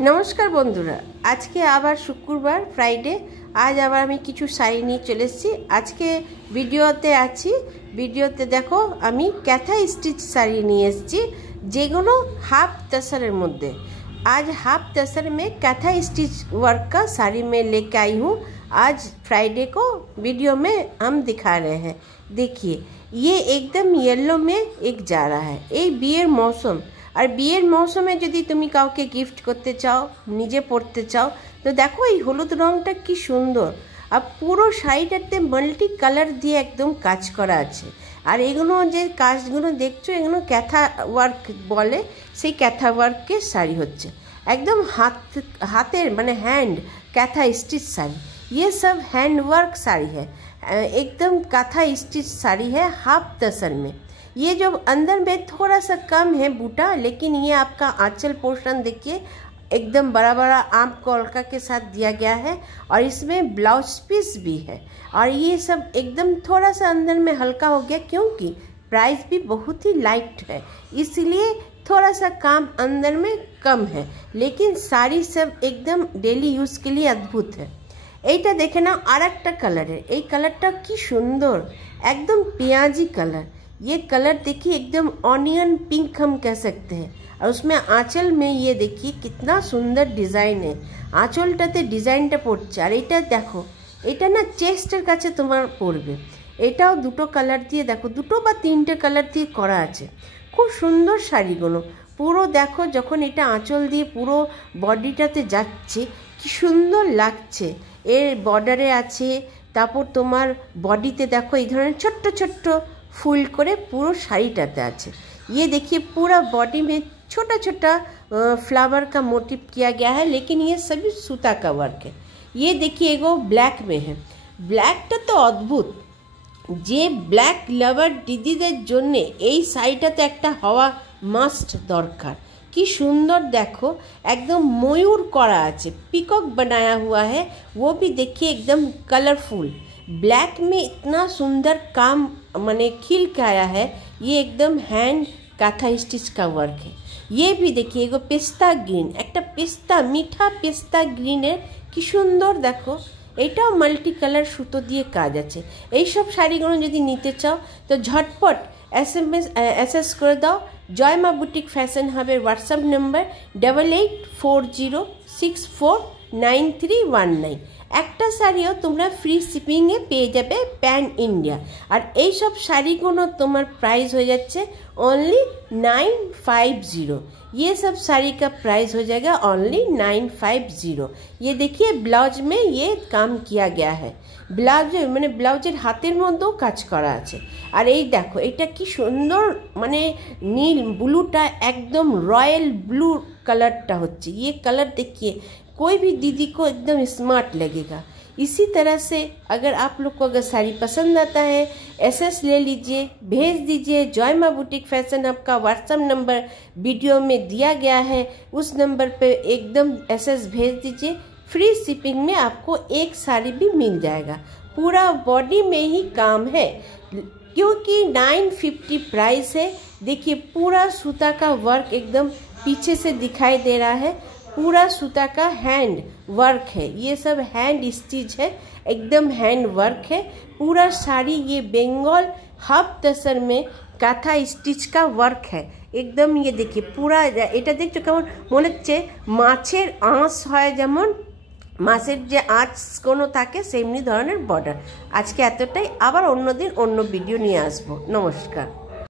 नमस्कार बंधुरा आज के आबार शुक्रवार फ्राइडे आज आबार आमी किछु शाड़ी निये चले एसेछि। आज के भिडियोते देखो आमी कैथा स्टिच शाड़ी निये एसेछि जेगुलो हाफ तसरेर मध्य। आज हाफ तसर में कैथा स्टिच वर्क का साड़ी में लेके आई हूँ। आज फ्राइडे को वीडियो में हम दिखा रहे हैं। देखिए ये एकदम येलो में एक जा रहा है। ये बियर मौसम और बियर मौसमे यदि तुम काउके गिफ्ट करते चाओ निजे पड़ते चाओ तो देखो ये हलुद रंगटा कि सुंदर और पुरो शाड़ीटाते माल्टी कलर दिए एकदम काज करा आछे। और एगुलो जे काजगुलो देखछो एगुलो कैथा वर्क बोले सेई कैथा वर्क के शाड़ी होच्छे एकदम हाथेर माने हैंड कैथा स्टिच शाड़ी। ये सब हैंड वर्क साड़ी है, एकदम कैथा स्टिच साड़ी है हाफ तसर में। ये जो अंदर में थोड़ा सा कम है बूटा, लेकिन ये आपका आंचल पोर्शन देखिए एकदम बड़ा बड़ा आम कॉलका के साथ दिया गया है और इसमें ब्लाउज पीस भी है। और ये सब एकदम थोड़ा सा अंदर में हल्का हो गया क्योंकि प्राइस भी बहुत ही लाइट है, इसलिए थोड़ा सा काम अंदर में कम है, लेकिन साड़ी सब एकदम डेली यूज़ के लिए अद्भुत है। এইটা देखे ना আরেকটা কালারের, এই কালারটা কি সুন্দর एकदम पियाजी कलर। ये कलर देखिए एकदम ऑनियन पिंक हम कह सकते हैं। और उसमें आंचल में ये देखिए कितना सुंदर डिजाइन है, आंचलटाते डिजाइनटा पड़ছে। আর এটা দেখো এটা না চেস্টের কাছে তোমার পড়বে। এটাও দুটো কালার দিয়ে দেখো, দুটো বা তিনটে কালার দিয়ে করা আছে। খুব সুন্দর শাড়িগুলো পুরো দেখো যখন এটা আঁচল দিয়ে পুরো বডিটাতে যাচ্ছে কি সুন্দর লাগছে। এর বর্ডারে আছে, তারপর তোমার বডিতে দেখো এই ধরনের ছোট্ট ছোট্ট फुल करे पूरा शाड़ीटाते आछे। ये देखिए पूरा बॉडी में छोटा छोटा फ्लावर का मोटिव किया गया है, लेकिन ये सभी सूता का वर्क है। ये देखिए एगो ब्लैक में है, ब्लैकटा तो अद्भुत। जे ब्लैक लवर दीदीদের জন্য এই শাড়িটাতে একটা হওয়া মাস্ট দরকার। कि सुंदर देखो एकदम मयूर करा আছে, पिकॉक बनाया हुआ है, वो भी देखिए एकदम कलरफुल। ब्लैक में इतना सुंदर काम माने खिल के आया है। ये एकदम हैंड काथा स्टिच का वर्क है। ये भी देखिए एगो पेस्ता ग्रीन, एक पेस्ता मीठा पेस्ता ग्रीन है कि सुंदर देखो। एटाও মাল্টি কালার সুতো দিয়ে কাজ আছে। এই সব শাড়িগুলো যদি নিতে চাও তো ঝটপট এসএস করে দাও। জয়মা বুটিক ফ্যাশন হাবের হোয়াটসঅ্যাপ নাম্বার 8840649319। একটা শাড়িও তোমরা ফ্রি শিপিংয়ে পেয়ে যাবে প্যান ইন্ডিয়া। আর এই সব শাড়িগুলো তোমার প্রাইস হয়ে যাচ্ছে ओनली 950। ये सब साड़ी का प्राइस हो जाएगा ओनली 950। ये देखिए ब्लाउज में ये काम किया गया है, ब्लाउज माने ब्लाउजेर हाथेर मধ্যেও কাজ করা আছে। আর এই দেখো এটা কি সুন্দর মানে নীল ব্লুটা एकदम रॉयल ब्लू कलरটা হচ্ছে। ये कलर देखिए कोई भी दीदी को एकदम स्मार्ट लगेगा। इसी तरह से अगर आप लोग को अगर साड़ी पसंद आता है एसएस ले लीजिए, भेज दीजिए। जॉयमा बुटीक फैशन आपका व्हाट्सएप नंबर वीडियो में दिया गया है, उस नंबर पे एकदम एसएस भेज दीजिए। फ्री शिपिंग में आपको एक साड़ी भी मिल जाएगा। पूरा बॉडी में ही काम है क्योंकि 950 प्राइस है। देखिए पूरा सूता का वर्क एकदम पीछे से दिखाई दे रहा है, पूरा सूता का हैंड वर्क है। ये सब हैंड स्टिच है, एकदम हैंड वर्क है। पूरा साड़ी ये बंगाल हाफ तसर में काथा स्टिच का वर्क है एकदम। ये देखिए पूरा এটা দেখছো কেমন মনে হচ্ছে মাছের আঁশ হয়, যেমন মাছের যে আঁশ কোনো থাকে সেমনি ধরনের বর্ডার। আজকে এতটাই, আবার অন্যদিন অন্য ভিডিও নিয়ে আসবো। নমস্কার।